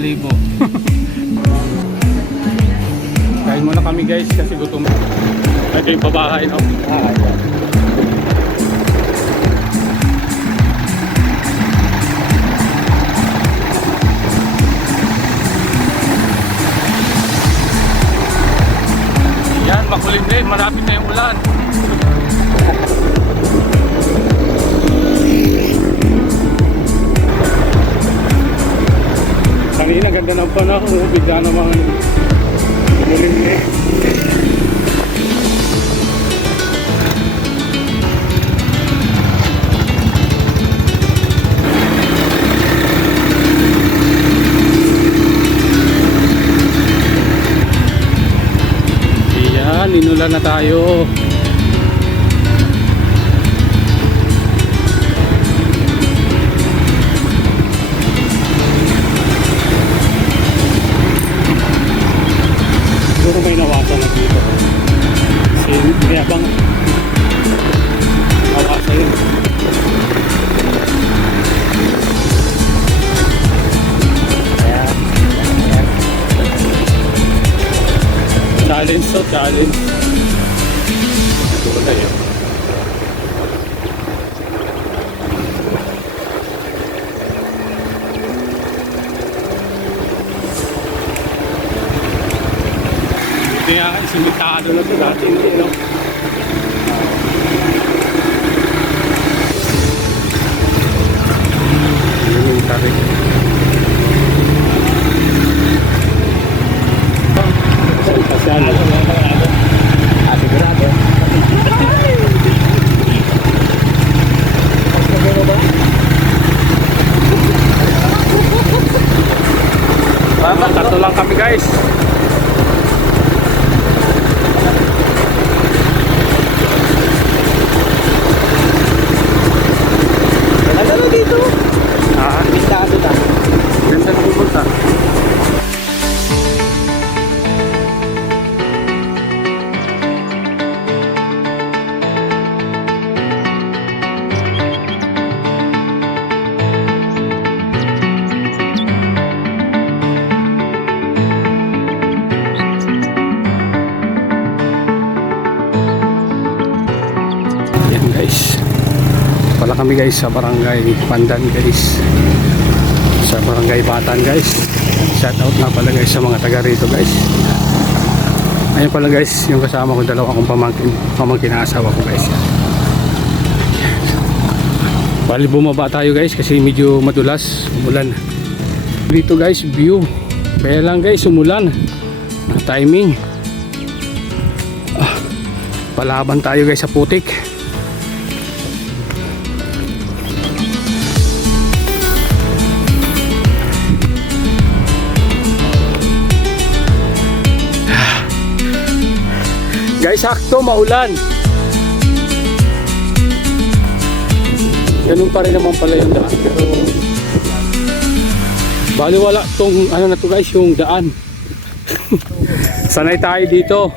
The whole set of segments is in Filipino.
libo. Kain muna kami guys kasi gutom. Ito yung pabahay, no? Yan, makulim din. Malapit na yung ulan. Kanina ganda ng panahon, bigla namang umulim na eh. Ayan, inulan na tayo. Siguro may nawasan na dito. Kasi mayabang nawasa yun. Challenge to, challenge. Siguro tayo. Kaya simitado na ito dati, hindi, no? Elementary. Pasyan. Sigurado. Tatlo lang kami guys. Ano dito? Pintado ta. Diyan sa pupunta. Yan guys. Pala kami guys sa barangay Pandan guys. Sa barangay Batan guys. Shout out na pala guys sa mga taga rito guys. Ayun pala guys yung kasama ko, dalawa akong pamangkin na asawa ko guys. Bali bumaba tayo guys kasi medyo madulas, umulan. Dito guys view. Kaya lang guys umulan. Timing. Palaban tayo guys sa putik. Guys, sakto maulan. Ganun pa rin naman pala yung daan. Pero bali wala tong ano na to guys, yung daan. Sanay tayo dito.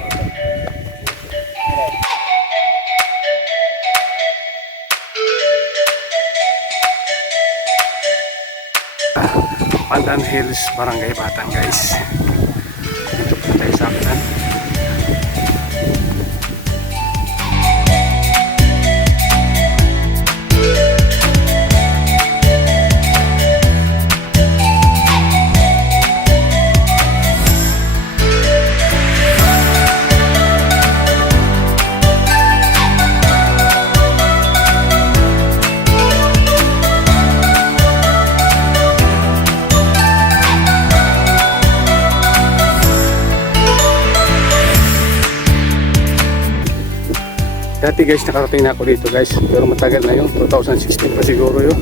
Pandan Hills, Barangay Batan guys. Dito po tayo sa akin. Dati guys nakarating na ako dito guys, pero matagal na yun, 2016 pa siguro yun.